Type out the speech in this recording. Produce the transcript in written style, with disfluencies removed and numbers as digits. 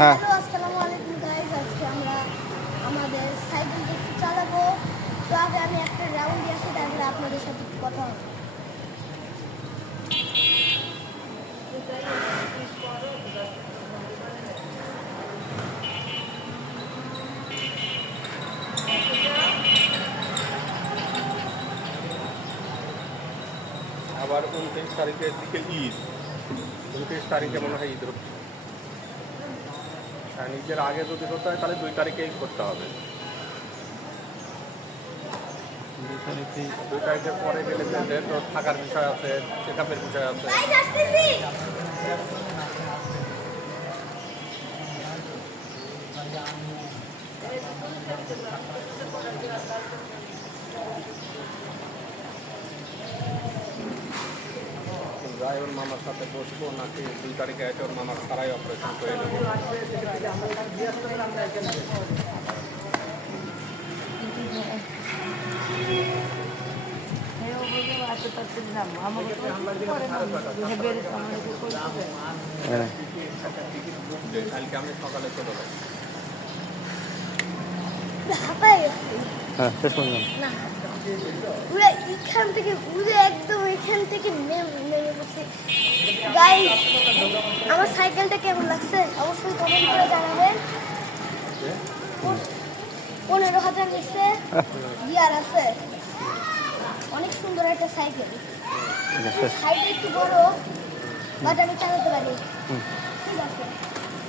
হ্যাঁ হ্যালো আসসালামু আলাইকুম গাইস, আজকে আমরা আমাদের সাইকেল একটু চালাবো। তো আগে আমি একটা রাউন্ড দিয়ে আসি, তারপরে আপনাদের সাথে কথা হবে। আবার 29 তারিখের দিকে ঈদ, 29 তারিখে মনে হয় ঈদ হচ্ছে। আর ঈদের আগে যদি হতে হয় তাহলে 2 তারিখেই করতে হবে। 2 তারিখের পরে গেলে তো থাকার বিষয় আছে, চেক আপের বিষয় আছে। যাই ওর মামার সাথে বসবো নাকি 2 তারিখে এসে ওর মামার সারাই অপারেশন করে নেবো। কালকে আমি সকালে চলে যাবো। হ্যাঁ শেষ করলাম। না, পুরো এখান থেকে পুরো একদম এখান থেকে নেমে পড়ছি। গাইস, আমার সাইকেলটা কেমন লাগছে অবশ্যই কমেন্ট করে জানাবেন। 15,000 নিচ্ছে, গিয়ার আছে, অনেক সুন্দর একটা সাইকেল। সাইকেল একটু বড়, বাট আমি চালাতে পারি। ঠিক আছে।